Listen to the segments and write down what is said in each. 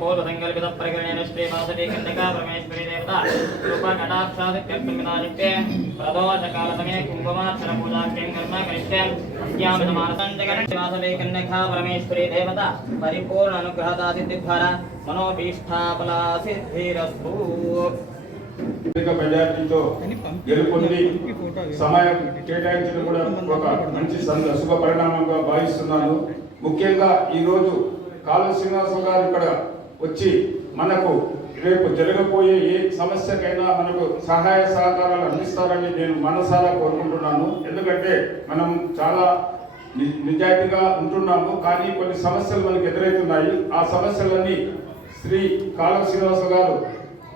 పూర్వసంకల్పిత ప్రకరణేన శ్రీవాసవి కన్యకా పరమేశ్వరి దేవత రూప కటాక్షాదిత్యర్పిమినాదిత్యే ప్రదోషకాల సమయ కుంకుమార్చన పూజాఖ్యం కర్మ కరిష్యే శ్రీవాసవి కన్యకా పరమేశ్వరి దేవత పరిపూర్ణ అనుగ్రహదాదిద్వార మనోభీష్టాఫలా సిద్ధిరస్తు మెజార్టీతో గెలుపొంది సమయం కేటాయించడం కూడా ఒక మంచి శుభ పరిణామంగా భావిస్తున్నాను. ముఖ్యంగా ఈరోజు కాలువ శ్రీనివాసరావు గారు ఇక్కడ వచ్చి మనకు రేపు జరగబోయే ఏ సమస్యకైనా మనకు సహాయ సహకారాలు అందిస్తారని నేను మనసారా కోరుకుంటున్నాను. ఎందుకంటే మనం చాలా ని- నిజాయితీగా ఉంటున్నాము. కానీ కొన్ని సమస్యలు మనకు ఎదురవుతున్నాయి ఆ సమస్యలన్నీ శ్రీ కాలువ శ్రీనివాస గారు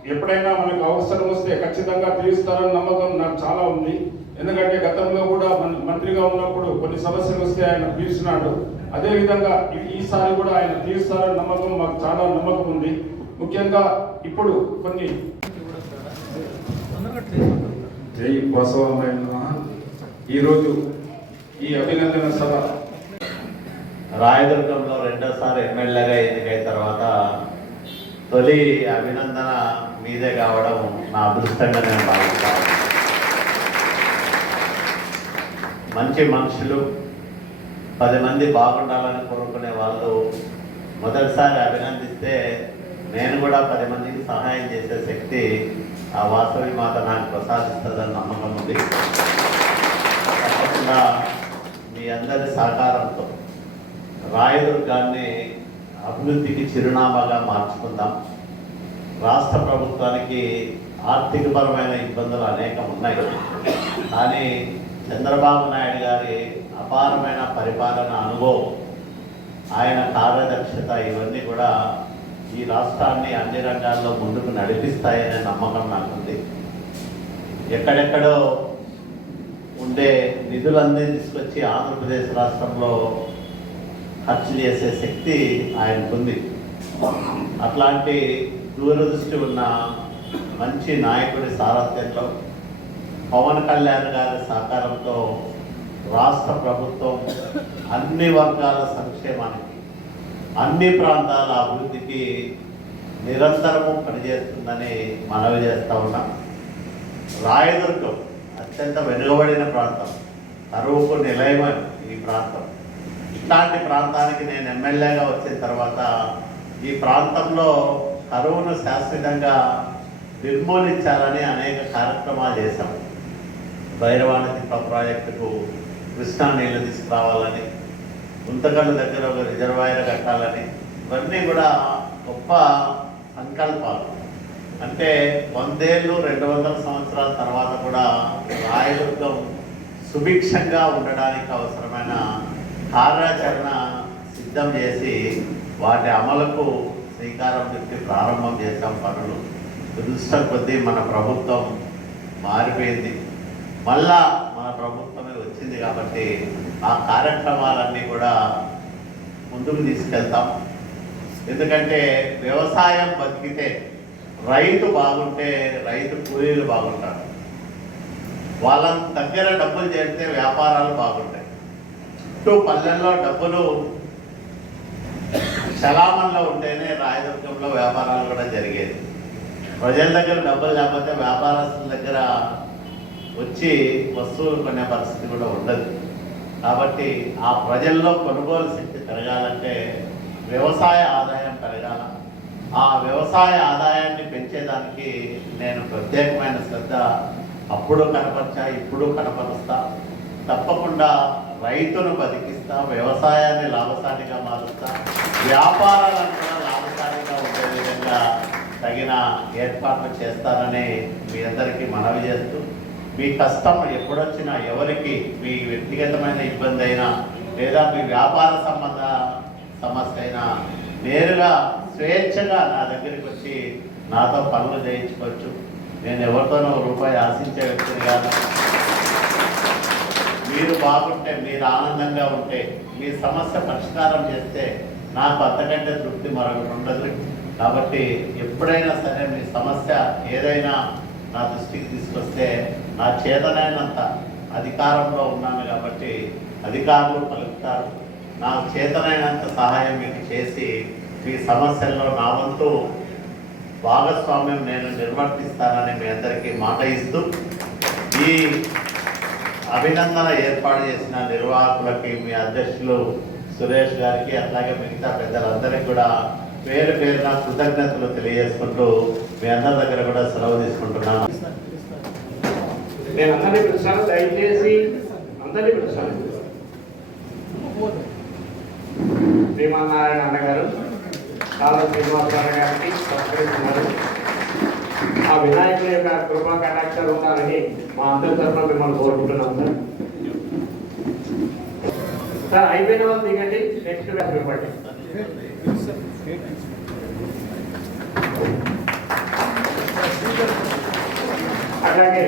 ఎప్పుడైనా మనకు అవసరం వస్తే ఖచ్చితంగా తీరుస్తారని నమ్మకం నాకు చాలా ఉంది. ఎందుకంటే గతంలో కూడా మన మంత్రిగా ఉన్నప్పుడు కొన్ని సమస్యలు వస్తే ఆయన తీర్చినాడు అదేవిధంగా ఈ- ఈసారి కూడా ఆయన తీరుస్తారని నమ్మకం మాకు చాలా నమ్మకం ఉంది. ముఖ్యంగా ఇప్పుడు కొన్ని జై బసవమయ ఈరోజు ఈ అభినందన సభ రాయదుర్గంలో రెండోసారి ఎమ్మెల్యేగా ఎన్నికైన తర్వాత తొలి అభినందన మీదే కావడం నా అదృష్టంగా నేను భావిస్తాను. మంచి మనుషులు పది మంది బాగుండాలని కోరుకునే వాళ్ళు మొదటిసారి అభినందిస్తే నేను కూడా పది మందికి సహాయం చేసే శక్తి ఆ వాసవి మాత నాకు ప్రసాదిస్తుందని నమ్మకం ఉంది. తప్పకుండా మీ అందరి సహకారంతో రాయదుర్గాన్ని అభివృద్ధికి చిరునామాగా మార్చుకుందాం. రాష్ట్ర ప్రభుత్వానికి ఆర్థికపరమైన ఇబ్బందులు అనేకం ఉన్నాయి. కానీ చంద్రబాబు నాయుడు గారి అపారమైన పరిపాలన అనుభవం ఆయన కార్యదక్షత ఇవన్నీ కూడా ఈ రాష్ట్రాన్ని అన్ని రంగాల్లో ముందుకు నడిపిస్తాయనే నమ్మకం నాకుంది. ఎక్కడెక్కడో ఉండే నిధులన్నీ తీసుకొచ్చి ఆంధ్రప్రదేశ్ రాష్ట్రంలో ఖర్చు చేసే శక్తి ఆయనకుంది. అట్లాంటి దూరదృష్టి ఉన్న మంచి నాయకుడి సారథ్యంలో పవన్ కళ్యాణ్ గారి సహకారంతో రాష్ట్ర ప్రభుత్వం అన్ని వర్గాల సంక్షేమానికి అన్ని ప్రాంతాల అభివృద్ధికి నిరంతరము పనిచేస్తుందని మనవి చేస్తూ ఉన్నాం. రాయదుర్గం అత్యంత వెనుకబడిన ప్రాంతం కరువుకు నిలయమని ఈ ప్రాంతం. ఇట్లాంటి ప్రాంతానికి నేను ఎమ్మెల్యేగా వచ్చిన తర్వాత ఈ ప్రాంతంలో కరువును శాశ్వతంగా నిర్మూలించాలని అనేక కార్యక్రమాలు చేశాం. భైరవాణి తిప్ప ప్రాజెక్టుకు కృష్ణా నీళ్ళు తీసుకురావాలని గుంతకల్లు దగ్గర ఒక రిజర్వాయర్ కట్టాలని ఇవన్నీ కూడా గొప్ప సంకల్పాలు. అంటే వందేళ్ళు రెండు వందల సంవత్సరాల తర్వాత కూడా రాయదుర్గం సుభిక్షంగా ఉండడానికి అవసరమైన కార్యాచరణ సిద్ధం చేసి వాటి అమలుకు శ్రీకారం చుట్టి ప్రారంభం చేశాం పనులు. దురదృష్టం కొద్దీ మన ప్రభుత్వం మారిపోయింది. మళ్ళా మన ప్రభుత్వమే వచ్చింది కాబట్టి ఆ కార్యక్రమాలన్నీ కూడా ముందుకు తీసుకెళ్తాం. ఎందుకంటే వ్యవసాయం బతికితే రైతు బాగుంటే రైతు కూలీలు బాగుంటారు. వాళ్ళ దగ్గర డబ్బులు చేస్తే వ్యాపారాలు బాగుంటాయి. చుట్టూ పల్లెల్లో డబ్బులు చలామణిలో ఉంటేనే రాయదుర్గంలో వ్యాపారాలు కూడా జరిగేది. ప్రజల దగ్గర డబ్బులు లేకపోతే వ్యాపారస్తుల దగ్గర వచ్చి వస్తువులు కొనే పరిస్థితి కూడా ఉండదు. కాబట్టి ఆ ప్రజల్లో కొనుగోలు శక్తి పెరగాలంటే వ్యవసాయ ఆదాయం పెరగాల. ఆ వ్యవసాయ ఆదాయాన్ని పెంచేదానికి నేను ప్రత్యేకమైన శ్రద్ధ అప్పుడు కనపరచా ఇప్పుడు కనపరుస్తా. తప్పకుండా రైతును బతికిస్తా వ్యవసాయాన్ని లాభసాటిగా మారుస్తా వ్యాపారాలను కూడా లాభసాటిగా ఉండే విధంగా తగిన ఏర్పాట్లు చేస్తానని మీ అందరికీ మనవి చేస్తూ మీ కష్టం ఎప్పుడొచ్చినా ఎవరికి మీ వ్యక్తిగతమైన ఇబ్బంది అయినా లేదా మీ వ్యాపార సంబంధ సమస్య అయినా నేరుగా స్వేచ్ఛగా నా దగ్గరికి వచ్చి నాతో పనులు చేయించుకోవచ్చు. నేను ఎవరితోనో రూపాయి ఆశించే వ్యక్తిని కాదు. మీరు బాగుంటే మీరు ఆనందంగా ఉంటే మీ సమస్య పరిష్కారం చేస్తే నాకు అంతకంటే తృప్తి మరొకటి ఉండదు. కాబట్టి ఎప్పుడైనా సరే మీ సమస్య ఏదైనా నా దృష్టికి తీసుకొస్తే నా చేతనైనంత అధికారంలో ఉన్నాను కాబట్టి అధికారులు పలుకుతారు. నాకు చేతనైనంత సహాయం మీకు చేసి మీ సమస్యల్లో నా వంతు భాగస్వామ్యం నేను నిర్వర్తిస్తానని మీ అందరికీ మాట ఇస్తూ ఈ అభినందన ఏర్పాటు చేసిన నిర్వాహకులకి మీ అధ్యక్షులు సురేష్ గారికి అట్లాగే మిగతా పెద్దలందరికీ కూడా పేరు పేరున కృతజ్ఞతలు తెలియజేసుకుంటూ మీ అందరి దగ్గర కూడా సెలవు తీసుకుంటున్నాను. నేను అందరినీ పిలుస్తాను దయచేసి అందరినీ పిలుస్తాను. శ్రీమన్నారాయణ అన్నగారు కాలం శ్రీనివాసరావు గారికి సత్కరిస్తున్నారు ఆ వినాయకుని యొక్క కృపా కటాక్షాలు ఉండాలని మా అందరి తరఫున మిమ్మల్ని కోరుకుంటున్నాం సార్. సార్ అయిపోయిన వాళ్ళు దిగండి నెక్స్ట్ బ్యాచ్ ఇవ్వండి అట్లాగే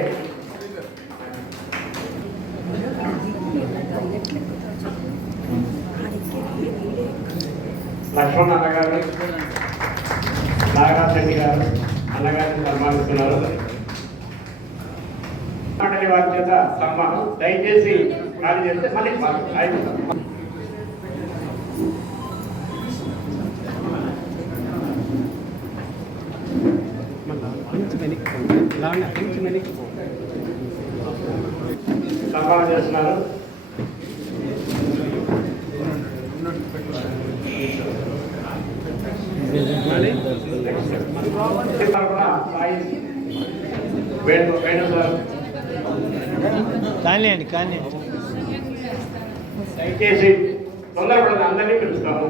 లక్ష్మణ్ అన్నగారు నాగరాజ్ రెడ్డి గారు అన్నగారిని సన్మానిస్తున్నారు. మండలి వారి చేత సన్మానం. దయచేసి ఖాళీ చేస్తే మళ్ళీ అయిపోతాం సన్మానం చేస్తున్నారు. వేణు వేణు సార్. కానీ కానీ దయచేసి తొందరపడదు అందరినీ పిలుస్తాము.